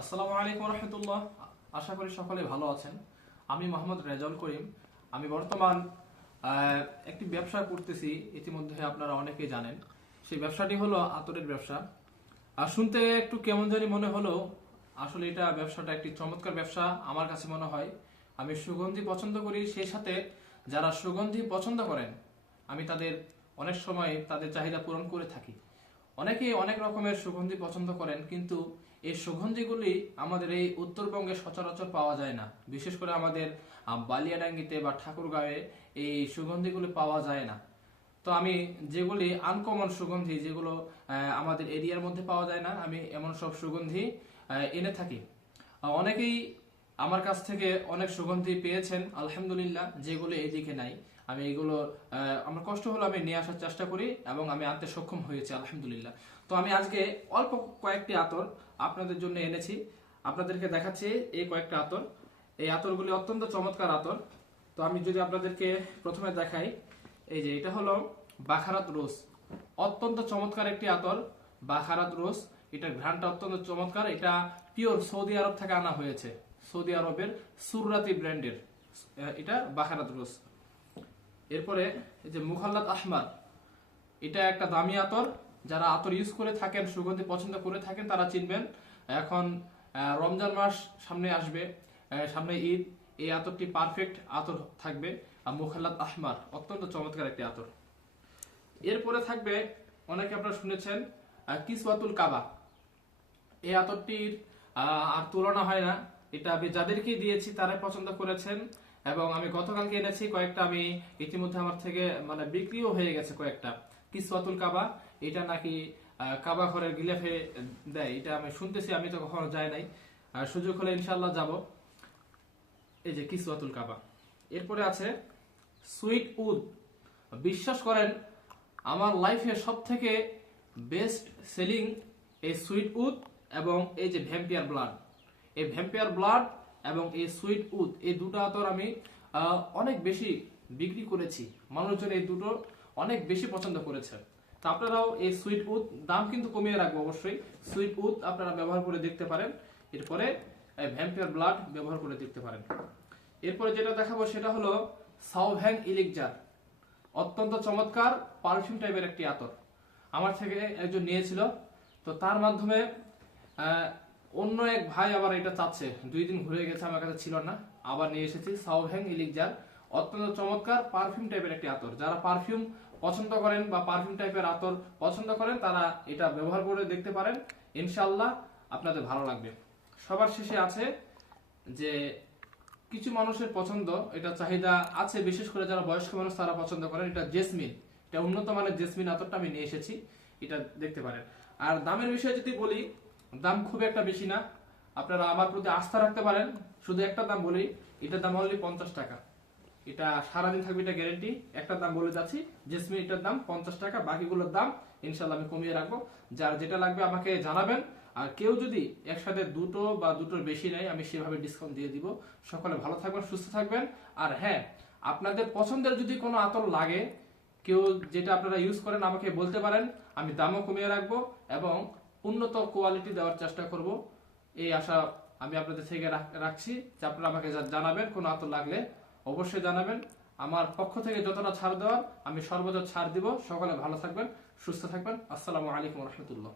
আসসালামু আলাইকুম রহমতুল্লাহ। আশা করি সকলে ভালো আছেন। আমি মোহাম্মদ রেজাউল করিম। আমি বর্তমান একটি ব্যবসা করতেছি, ইতিমধ্যে আপনারা অনেকেই জানেন। সেই ব্যবসাটি হলো আতরের ব্যবসা। আর শুনতে একটু কেমন জানি মনে হলো, আসলে এটা ব্যবসাটা একটি চমৎকার ব্যবসা আমার কাছে মনে হয়। আমি সুগন্ধি পছন্দ করি, সেই সাথে যারা সুগন্ধি পছন্দ করেন আমি তাদের অনেক সময় তাদের চাহিদা পূরণ করে থাকি। অনেকেই অনেক রকমের সুগন্ধি পছন্দ করেন, কিন্তু এই সুগন্ধিগুলি আমাদের এই উত্তরবঙ্গে সচরাচর পাওয়া যায় না। বিশেষ করে আমাদের বালিয়াডাঙ্গিতে বা ঠাকুরগাঁয়ে এই সুগন্ধিগুলি পাওয়া যায় না। তো আমি যেগুলি আনকমন সুগন্ধি, যেগুলো আমাদের এরিয়ার মধ্যে পাওয়া যায় না, আমি এমন সব সুগন্ধি এনে থাকি। অনেকেই আমার কাছ থেকে অনেক সুগন্ধি পেয়েছেন আলহামদুলিল্লাহ, যেগুলো এইদিকে নাই। আমি এগুলো আমার কষ্ট হলো আমি নিয়ে আসার চেষ্টা করি এবং আমি আনতে সক্ষম হয়েছি আলহামদুলিল্লাহ। তো আমি আজকে অল্প কয়েকটি আতর আপনাদের জন্য এনেছি, আপনাদেরকে দেখাচ্ছি এই কয়েকটা আতর। এই আতরগুলি অত্যন্ত চমৎকার আতর। তো আমি যদি আপনাদেরকে প্রথমে দেখাই, এই যে এটা হলো বাখারাত রোজ, অত্যন্ত চমৎকার একটি আতর। বাখারাত রোজ, এটার ঘ্রাণটা অত্যন্ত চমৎকার। এটা পিওর সৌদি আরব থেকে আনা হয়েছে, সৌদি আরবের সুররাতি ব্র্যান্ডের এটা বাখারাত রোজ। এরপরে এই যে মুখাল্লাত আহমার, এটা একটা দামি আতর। যারা আতর ইউজ করে থাকেন, সুগন্ধি পছন্দ করে থাকেন, তারা চিনবেন। এখন রমজান মাস সামনে আসবে, সামনে ঈদ, এই আতরটি পারফেক্ট আতর থাকবে। আর মুখাল্লাত আহমার অত্যন্ত চমৎকার একটি আতর। এরপরে থাকবে, অনেকে আপনারা শুনেছেন, কিসওয়াতুল কাবা। এই আতরটির আর তুলনা হয় না। এটা আমি যাদেরকে দিয়েছি তারাই পছন্দ করেছেন, এবং আমি গতকালকে এনেছি কয়েকটা। আমি ইতিমধ্যে আমার থেকে মানে বিক্রিও হয়ে গেছে কয়েকটা। কিসওয়াতুল কাবা, এটা নাকি কাবা ঘরের গিলাফে দেয়, এটা আমি শুনতেছি, আমি তো কখনো যাই নাই। আর সুযোগ হলে ইনশাল্লাহ যাব। এই যে কিসওয়াতুল কাবা। এরপরে আছে সুইট উড। বিশ্বাস করেন, আমার লাইফে সব থেকে বেস্ট সেলিং এই সুইট উড এবং এই যে ভ্যাম্পিয়ার ব্লাড। এই ভ্যাম্পিয়ার ব্লাড এবং এই সুইট উড, এই দুটো আতর আমি অনেক বেশি বিক্রি করেছি। মানুষজন এই দুটো অনেক বেশি পছন্দ করেছে। তো আপনারাও এই সুইট উড, দাম কিন্তু কমিয়ে রাখবো অবশ্যই, সুইট উড আপনারা ব্যবহার করে দেখতে পারেন। এরপরে ভ্যাম্পিয়ার ব্লাড ব্যবহার করে দেখতে পারেন। এরপরে যেটা দেখাবো সেটা হলো সাউভ্যাং ইলিকজার। অত্যন্ত চমৎকার পারফিউম টাইপের একটি আতর। আমার থেকে একজন নিয়েছিল, তো তার মাধ্যমে অন্য এক ভাই আবার এটা চাচ্ছে। 2 দিন ঘুরে গেছে, আমার কাছে ছিল না, আবার নিয়ে এসেছি সাউভ্যাং ইলিকজার। অত্যন্ত চমৎকার পারফিউম টাইপের একটি আতর। যারা পারফিউম পছন্দ করেন বা পারফিউম টাইপের আতর পছন্দ করেন, তারা এটা ব্যবহার করে দেখতে পারেন, ইনশাআল্লাহ আপনাদের ভালো লাগবে। সবার শেষে আছে যে কিছু মানুষের পছন্দ, এটা চাহিদা আছে, বিশেষ করে যারা বয়স্ক মানুষ তারা পছন্দ করেন, এটা জেসমিন। এটা উন্নত মানের জেসমিন আতরটা আমি নিয়ে এসেছি, এটা দেখতে পারেন। আর দামের বিষয়ে যদি বলি, দাম খুব একটা বেশি না, আপনারা আমার প্রতি আস্থা রাখতে পারেন। শুধু একটা দাম বলি, এটার দাম অনলি 50 টাকা। এটা সারাদিন থাকবে, এটা গ্যারেন্টি। একটা দাম বলে যাচ্ছি, জেসমিন এটার দাম 50 টাকা। বাকিগুলোর দাম ইনশাল্লাহ আমি কমিয়ে রাখবো। যার যেটা লাগবে আমাকে জানাবেন। আর কেউ যদি একসাথে দুটো বা দুটোর বেশি নেয়, আমি সেভাবে ডিসকাউন্ট দিয়ে দিব। সকলে ভালো থাকবেন, সুস্থ থাকবেন। আর হ্যাঁ, আপনাদের পছন্দের যদি কোনো আতর লাগে, কেউ যেটা আপনারা ইউজ করেন, আমাকে বলতে পারেন। আমি দামও কমিয়ে রাখবো এবং উন্নত কোয়ালিটি দেওয়ার চেষ্টা করব। এই আশা আমি আপনাদের থেকে রাখছি যে আপনারা আমাকে জানাবেন, কোনো আতর লাগলে অবশ্যই জানাবেন। আমার পক্ষ থেকে যতটা ছাড় দেওয়ার আমি সর্বোচ্চ ছাড় দিব। সকলে ভালো থাকবেন, সুস্থ থাকবেন। আসসালামু আলাইকুম রহমতুল্লাহ।